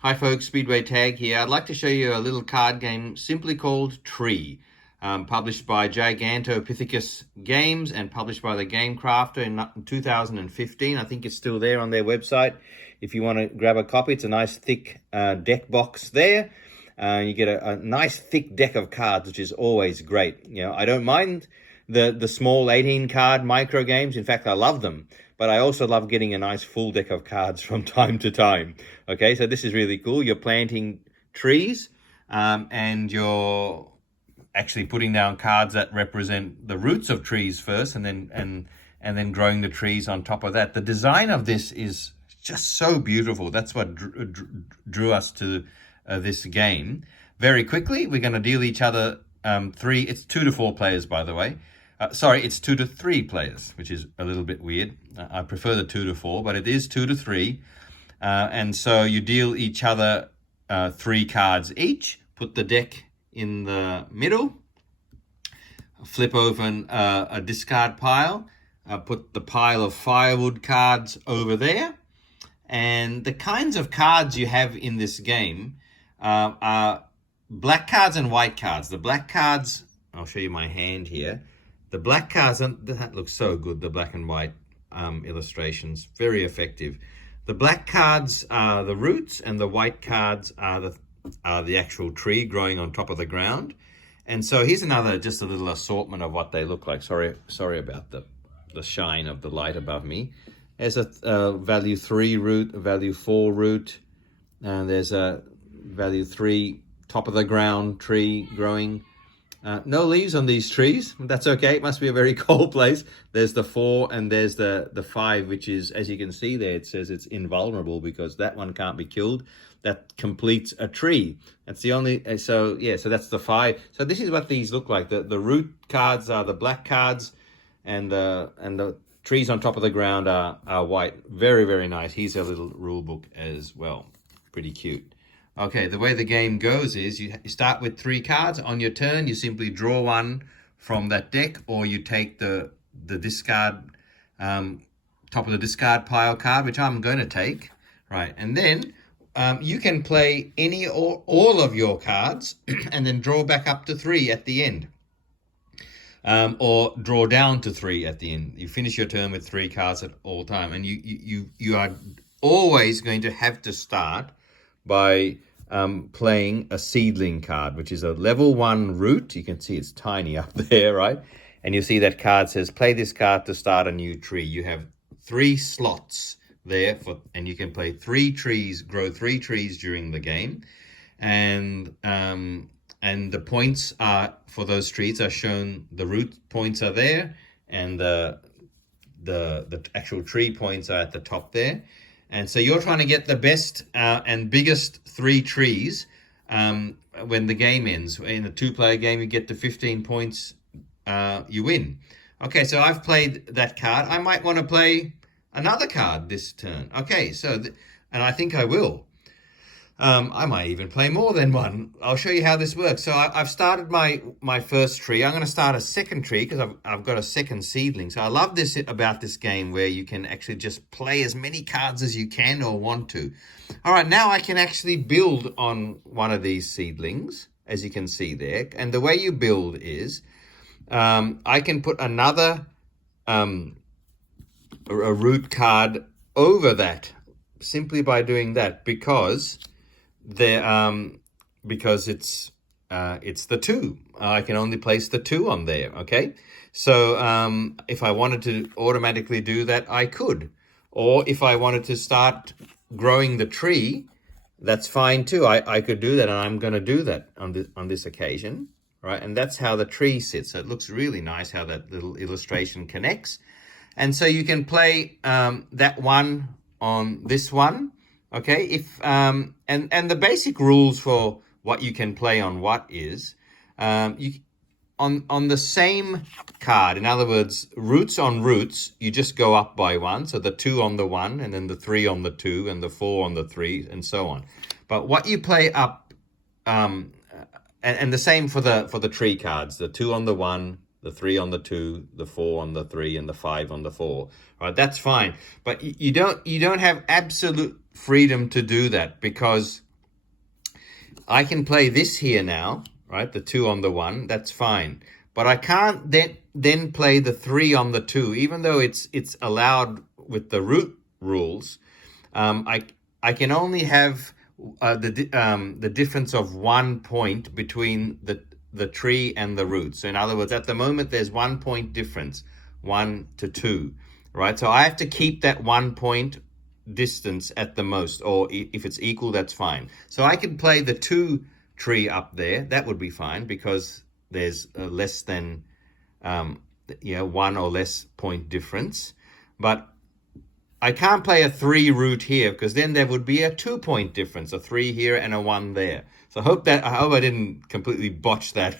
Hi folks, Speedway Tag here. I'd like to show you a little card game simply called Tree, published by Gigantopithecus Games and published by the Game Crafter in 2015. I think it's still there on their website. If you want to grab a copy, it's a nice thick deck box there. You get a nice thick deck of cards, which is always great. You know, I don't mind the small 18 card micro games. In fact, I love them. But I also love getting a nice full deck of cards from time to time. Okay, so this is really cool. You're planting trees and you're actually putting down cards that represent the roots of trees first, and then growing the trees on top of that. The design of this is just so beautiful. That's what drew us to this game. Very quickly, we're going to deal each other three. It's 2 to 4 players, by the way. Sorry, it's 2 to 3 players, which is a little bit weird. I prefer the 2 to 4, but it is 2 to 3. And so you deal each other 3 cards each, put the deck in the middle, flip open a discard pile, put the pile of firewood cards over there. And the kinds of cards you have in this game are black cards and white cards. The black cards, I'll show you my hand here. The black cards, that looks so good, the black and white illustrations, very effective. The black cards are the roots and the white cards are the actual tree growing on top of the ground. And so here's just a little assortment of what they look like. Sorry about the shine of the light above me. There's a value 3 root, a value 4 root, and there's a value 3 top of the ground tree growing. No leaves on these trees. That's okay. It must be a very cold place. There's the 4 and there's the 5, which is, as you can see there, it says it's invulnerable because that one can't be killed. That completes a tree. That's the only, so that's the 5. So this is what these look like. The root cards are the black cards and the trees on top of the ground are white. Very, very nice. Here's a little rule book as well. Pretty cute. Okay, the way the game goes is you start with 3 cards. On your turn, you simply draw one from that deck, or you take the discard, top of the discard pile card, which I'm going to take, right? And then you can play any or all of your cards and then draw back up to 3 at the end. Or draw down to 3 at the end. You finish your turn with 3 cards at all time. And you are always going to have to start by playing a seedling card, which is a level 1 root. You can see it's tiny up there, right? And you see that card says, play this card to start a new tree. You have 3 slots there, and you can play 3 trees, grow 3 trees during the game. And the points are, for those trees are shown, the root points are there, and the actual tree points are at the top there. And so you're trying to get the best and biggest 3 trees when the game ends. In a 2-player game, you get to 15 points, you win. Okay, so I've played that card. I might want to play another card this turn. Okay, so, and I think I will. I might even play more than one. I'll show you how this works. So I've started my first tree. I'm going to start a second tree because I've got a second seedling. So I love this about this game where you can actually just play as many cards as you can or want to. All right, now I can actually build on one of these seedlings, as you can see there. And the way you build is I can put another a root card over that simply by doing that because it's the 2. I can only place the 2 on there. Okay, so if I wanted to automatically do that, I could, or if I wanted to start growing the tree, that's fine too. I could do that, and I'm going to do that on this occasion, right? And that's how the tree sits. So it looks really nice how that little illustration connects, and so you can play that one on this one. Okay, if and the basic rules for what you can play on what is you on the same card. In other words, roots on roots, you just go up by 1. So the 2 on the 1, and then the 3 on the 2, and the 4 on the 3, and so on. But what you play up, and the same for the tree cards, the 2 on the 1, the 3 on the 2, the 4 on the 3, and the 5 on the 4. Right, that's fine. But you don't have absolute freedom to do that, because I can play this here now, right? The 2 on the 1, that's fine. But I can't then play the 3 on the 2, even though it's allowed with the root rules. I can only have the difference of 1 point between the tree and the root. So in other words, at the moment, there's 1 point difference, 1 to 2, right? So I have to keep that 1 point distance at the most, or if it's equal, that's fine. So I could play the 2 tree up there. That would be fine because there's less than 1 or less point difference. But I can't play a 3 root here because then there would be a 2 point difference, a 3 here and a 1 there. So I hope I didn't completely botch that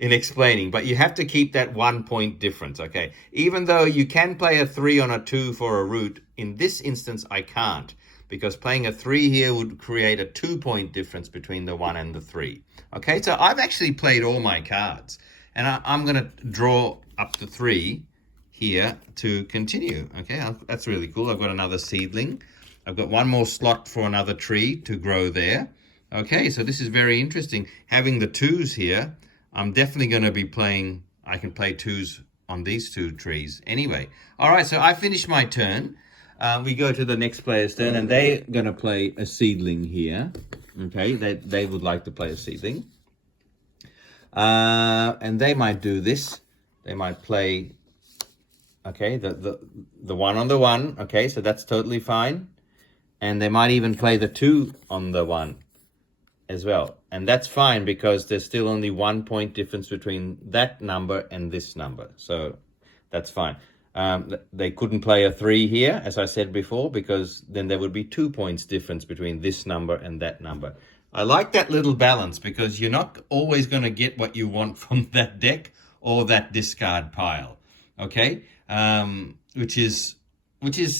in explaining, but you have to keep that 1 point difference, okay? Even though you can play a 3 on a 2 for a root, in this instance I can't, because playing a 3 here would create a 2 point difference between the 1 and the 3. Okay, so I've actually played all my cards, and I'm going to draw up the 3 here to continue. Okay, that's really cool. I've got another seedling. I've got one more slot for another tree to grow there. Okay, so this is very interesting. Having the 2s here, I'm definitely going to be playing, I can play 2s on these 2 trees anyway. All right, so I finished my turn. We go to the next player's turn, and they're going to play a seedling here. Okay, they would like to play a seedling. And they might do this. They might play, okay, the 1 on the 1. Okay, so that's totally fine. And they might even play the 2 on the 1 as well. And that's fine because there's still only 1 point difference between that number and this number. So that's fine. They couldn't play a 3 here, as I said before, because then there would be 2 points difference between this number and that number. I like that little balance because you're not always going to get what you want from that deck or that discard pile. Okay? Which is,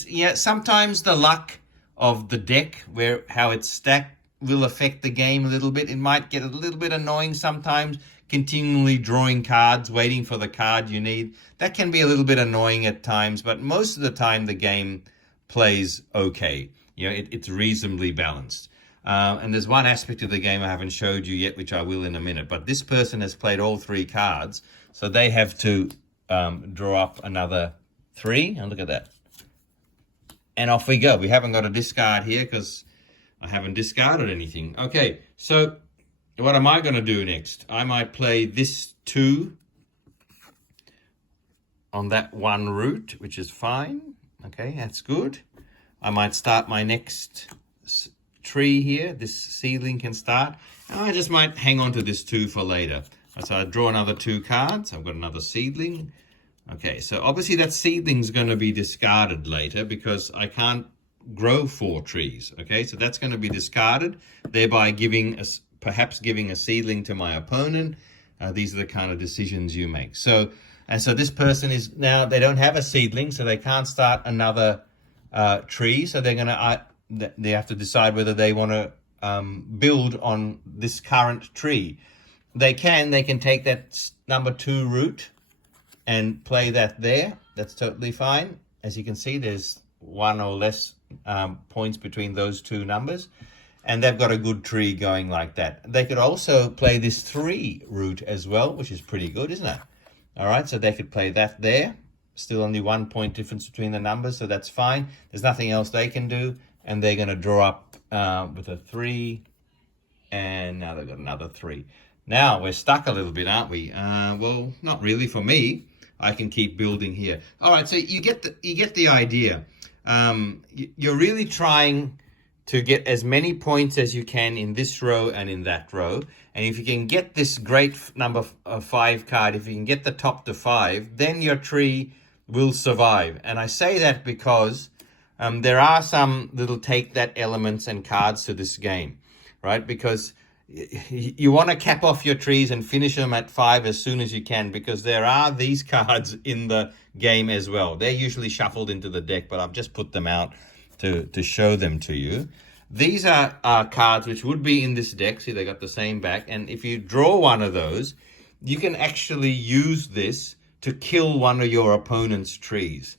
yeah, sometimes the luck of the deck, how it's stacked, will affect the game a little bit. It might get a little bit annoying sometimes, continually drawing cards, waiting for the card you need. That can be a little bit annoying at times, but most of the time the game plays okay. You know, it's reasonably balanced. And there's one aspect of the game I haven't showed you yet, which I will in a minute. But this person has played all 3 cards, so they have to draw up another 3. And look at that. And off we go. We haven't got a discard here because I haven't discarded anything. Okay, so what am I going to do next? I might play this 2 on that 1 root, which is fine. Okay, that's good. I might start my next tree here. This seedling can start. And I just might hang on to this 2 for later. So I draw another 2 cards. I've got another seedling. Okay, so obviously that seedling's going to be discarded later because I can't grow 4 trees. Okay, so that's going to be discarded, thereby perhaps giving a seedling to my opponent. These are the kind of decisions you make. So this person is now, they don't have a seedling, so they can't start another tree. So they're going to, they have to decide whether they want to build on this current tree. They can take that number 2 root and play that there. That's totally fine. As you can see, there's 1 or less points between those 2 numbers. And they've got a good tree going like that. They could also play this 3 root as well, which is pretty good, isn't it? All right, so they could play that there. Still only 1 point difference between the numbers, so that's fine. There's nothing else they can do. And they're going to draw up with a 3. And now they've got another 3. Now we're stuck a little bit, aren't we? Well, not really for me. I can keep building here. All right, so you get the idea. You're really trying to get as many points as you can in this row and in that row. And if you can get this great number 5 card, if you can get the top to 5, then your tree will survive. And I say that because there are some little take that elements and cards to this game, right? Because you want to cap off your trees and finish them at 5 as soon as you can, because there are these cards in the game as well. They're usually shuffled into the deck, but I've just put them out to show them to you. These are cards which would be in this deck. See, they got the same back. And if you draw one of those, you can actually use this to kill one of your opponent's trees.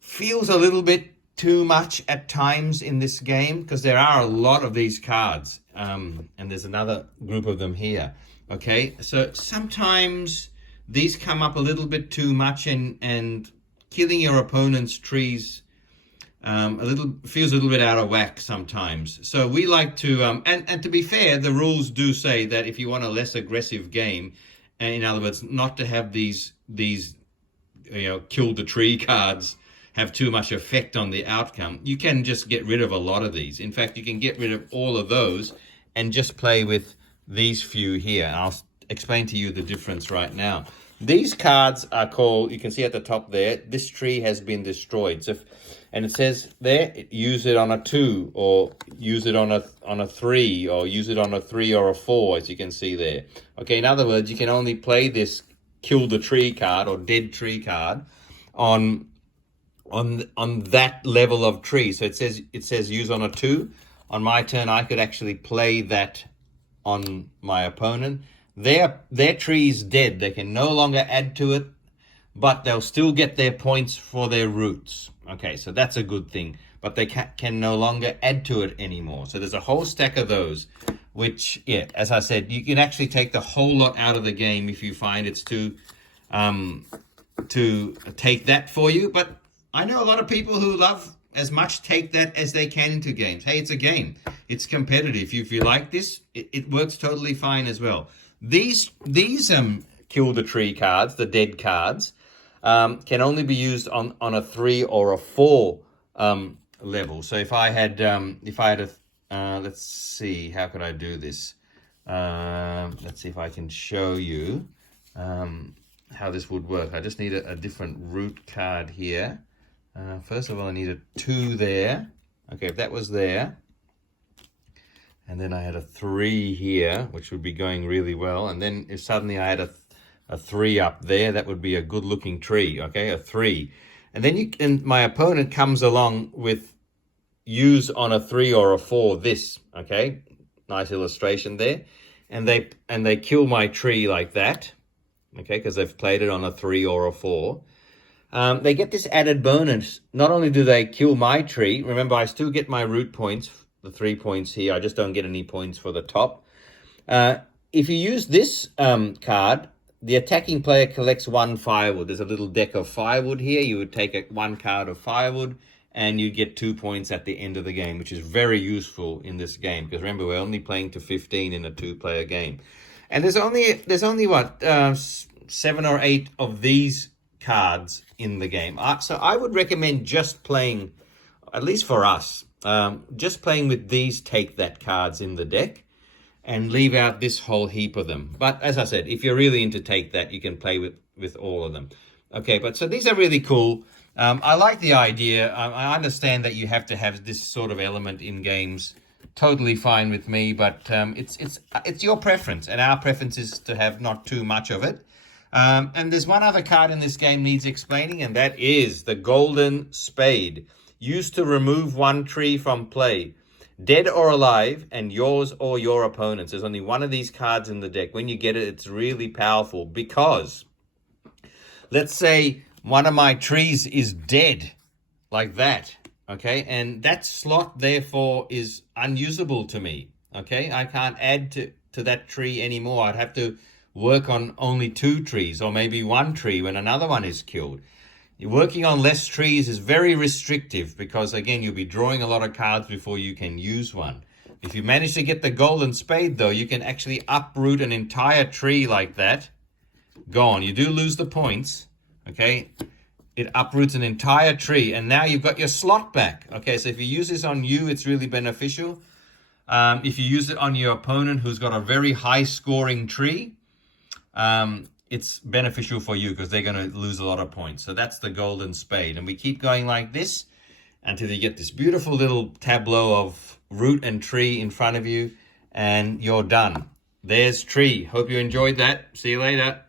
Feels a little bit too much at times in this game because there are a lot of these cards. And there's another group of them here. Okay, so sometimes these come up a little bit too much and killing your opponent's trees feels a little bit out of whack sometimes. So we like to, and to be fair, the rules do say that if you want a less aggressive game, and in other words, not to have these kill the tree cards have too much effect on the outcome, you can just get rid of a lot of these. In fact, you can get rid of all of those and just play with these few here. And I'll explain to you the difference right now. These cards are called, you can see at the top there, this tree has been destroyed. So and it says there, use it on a 2, or use it on a 3, or use it on a 3 or a 4, as you can see there. Okay, in other words, you can only play this kill the tree card or dead tree card on that level of tree. So it says use on a 2. On my turn, I could actually play that on my opponent. Their tree is dead. They can no longer add to it, but they'll still get their points for their roots. Okay, so that's a good thing. But they can no longer add to it anymore. So there's a whole stack of those, which, yeah, as I said, you can actually take the whole lot out of the game if you find it's to take that for you. But I know a lot of people who love as much take that as they can into games. Hey, it's a game. It's competitive. If you like this, it works totally fine as well. These kill the tree cards, the dead cards, can only be used on a 3 or a 4 level. So if I had let's see, how could I do this? Let's see if I can show you how this would work. I just need a different root card here. First of all, I need a 2 there. Okay, if that was there, and then I had a 3 here, which would be going really well. And then if suddenly I had a 3 up there, that would be a good looking tree. Okay, a 3. And then my opponent comes along with use on a 3 or a 4 this. Okay, nice illustration there. And they kill my tree like that. Okay, because they've played it on a 3 or a 4. They get this added bonus. Not only do they kill my tree, remember I still get my root points, the 3 points here. I just don't get any points for the top. If you use this card, the attacking player collects 1 firewood. There's a little deck of firewood here. You would take 1 card of firewood and you get 2 points at the end of the game, which is very useful in this game. Because remember, we're only playing to 15 in a 2-player game. And there's only what, 7 or 8 of these cards in the game. So I would recommend just playing, at least for us, just playing with these take that cards in the deck and leave out this whole heap of them. But as I said, if you're really into take that, you can play with all of them. Okay, but so these are really cool. I like the idea. I understand that you have to have this sort of element in games. Totally fine with me, but it's your preference, and our preference is to have not too much of it. And there's one other card in this game needs explaining, and that is the Golden Spade. Used to remove 1 tree from play, dead or alive, and yours or your opponent's. There's only 1 of these cards in the deck. When you get it, it's really powerful because, let's say one of my trees is dead, like that, okay? And that slot, therefore, is unusable to me, okay? I can't add to that tree anymore. I'd have to work on only 2 trees or maybe 1 tree when another one is killed. Working on less trees is very restrictive because, again, you'll be drawing a lot of cards before you can use one. If you manage to get the Golden Spade, though, you can actually uproot an entire tree like that. Gone. You do lose the points, okay? It uproots an entire tree, and now you've got your slot back. Okay, so if you use this on you, it's really beneficial. If you use it on your opponent who's got a very high-scoring tree, it's beneficial for you because they're going to lose a lot of points. So that's the Golden Spade. And we keep going like this until you get this beautiful little tableau of root and tree in front of you, and you're done. There's tree. Hope you enjoyed that. See you later.